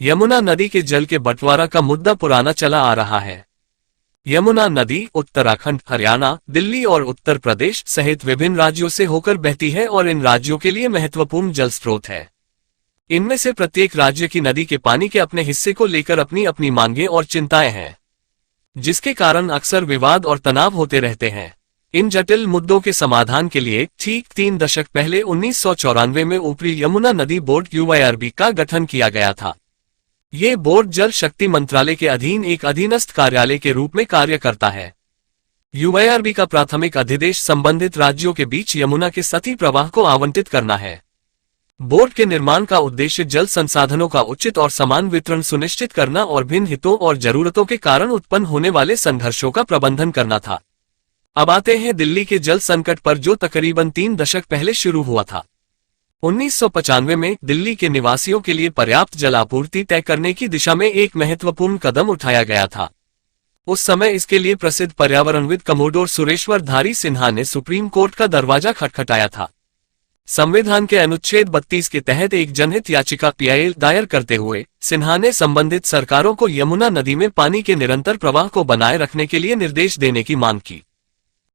यमुना नदी के जल के बंटवारा का मुद्दा पुराना चला आ रहा है। यमुना नदी उत्तराखंड, हरियाणा, दिल्ली और उत्तर प्रदेश सहित विभिन्न राज्यों से होकर बहती है और इन राज्यों के लिए महत्वपूर्ण जल स्रोत है। इनमें से प्रत्येक राज्य की नदी के पानी के अपने हिस्से को लेकर अपनी अपनी मांगें और चिंताएं हैं, जिसके कारण अक्सर विवाद और तनाव होते रहते हैं। इन जटिल मुद्दों के समाधान के लिए ठीक 3 दशक पहले 1994 में ऊपरी यमुना नदी बोर्ड UYRB का गठन किया गया था। ये बोर्ड जल शक्ति मंत्रालय के अधीन एक अधीनस्थ कार्यालय के रूप में कार्य करता है। UYRB का प्राथमिक अधिदेश संबंधित राज्यों के बीच यमुना के सतही प्रवाह को आवंटित करना है। बोर्ड के निर्माण का उद्देश्य जल संसाधनों का उचित और समान वितरण सुनिश्चित करना और भिन्न हितों और जरूरतों के कारण उत्पन्न होने वाले संघर्षों का प्रबंधन करना था। अब आते हैं दिल्ली के जल संकट पर, जो तकरीबन 3 दशक पहले शुरू हुआ था। 1995 में दिल्ली के निवासियों के लिए पर्याप्त जल आपूर्ति तय करने की दिशा में एक महत्वपूर्ण कदम उठाया गया था। उस समय इसके लिए प्रसिद्ध पर्यावरणविद कमोडोर सुरेश्वर धारी सिन्हा ने सुप्रीम कोर्ट का दरवाजा खटखटाया था। संविधान के अनुच्छेद 32 के तहत एक जनहित याचिका PIL दायर करते हुए सिन्हा ने संबंधित सरकारों को यमुना नदी में पानी के निरंतर प्रवाह को बनाए रखने के लिए निर्देश देने की मांग की।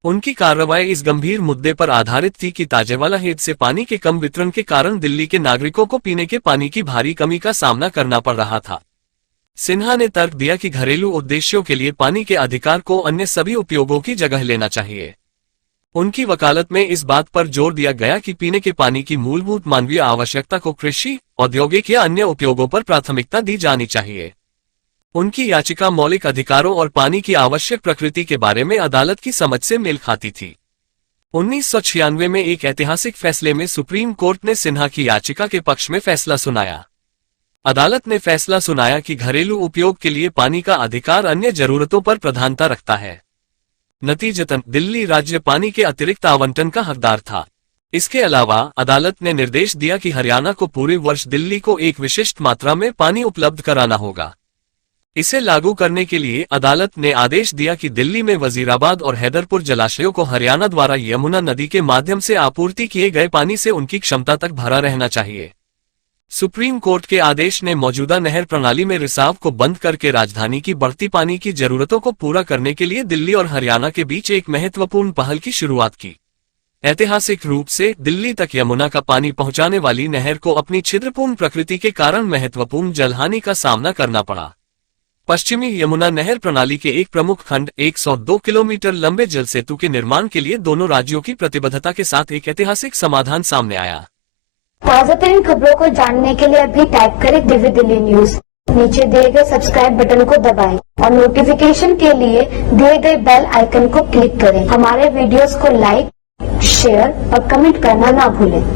उनकी कार्रवाई इस गंभीर मुद्दे पर आधारित थी कि ताजेवाला हेड से पानी के कम वितरण के कारण दिल्ली के नागरिकों को पीने के पानी की भारी कमी का सामना करना पड़ रहा था। सिन्हा ने तर्क दिया कि घरेलू उद्देश्यों के लिए पानी के अधिकार को अन्य सभी उपयोगों की जगह लेना चाहिए। उनकी वकालत में इस बात पर जोर दिया गया कि पीने के पानी की मूलभूत मानवीय आवश्यकता को कृषि, औद्योगिक या अन्य उपयोगों पर प्राथमिकता दी जानी चाहिए। उनकी याचिका मौलिक अधिकारों और पानी की आवश्यक प्रकृति के बारे में अदालत की समझ से मेल खाती थी। 1996 में एक ऐतिहासिक फैसले में सुप्रीम कोर्ट ने सिन्हा की याचिका के पक्ष में फैसला सुनाया। अदालत ने फैसला सुनाया कि घरेलू उपयोग के लिए पानी का अधिकार अन्य जरूरतों पर प्रधानता रखता है। नतीजतन दिल्ली राज्य पानी के अतिरिक्त आवंटन का हकदार था। इसके अलावा अदालत ने निर्देश दिया कि हरियाणा को पूरे वर्ष दिल्ली को एक विशिष्ट मात्रा में पानी उपलब्ध कराना होगा। इसे लागू करने के लिए अदालत ने आदेश दिया कि दिल्ली में वजीराबाद और हैदरपुर जलाशयों को हरियाणा द्वारा यमुना नदी के माध्यम से आपूर्ति किए गए पानी से उनकी क्षमता तक भरा रहना चाहिए। सुप्रीम कोर्ट के आदेश ने मौजूदा नहर प्रणाली में रिसाव को बंद करके राजधानी की बढ़ती पानी की जरूरतों को पूरा करने के लिए दिल्ली और हरियाणा के बीच एक महत्वपूर्ण पहल की शुरुआत की। ऐतिहासिक रूप से दिल्ली तक यमुना का पानी पहुंचाने वाली नहर को अपनी छिद्रपूर्ण प्रकृति के कारण महत्वपूर्ण जलहानि का सामना करना पड़ा। पश्चिमी यमुना नहर प्रणाली के एक प्रमुख खंड 102 किलोमीटर लंबे जल सेतु के निर्माण के लिए दोनों राज्यों की प्रतिबद्धता के साथ एक ऐतिहासिक समाधान सामने आया। ताजा तरीन खबरों को जानने के लिए अभी टाइप करें दिव्य दिल्ली न्यूज। नीचे दिए गए सब्सक्राइब बटन को दबाएं और नोटिफिकेशन के लिए दिए गए बेल आइकन को क्लिक करें। हमारे वीडियोस को लाइक, शेयर और कमेंट करना ना भूलें।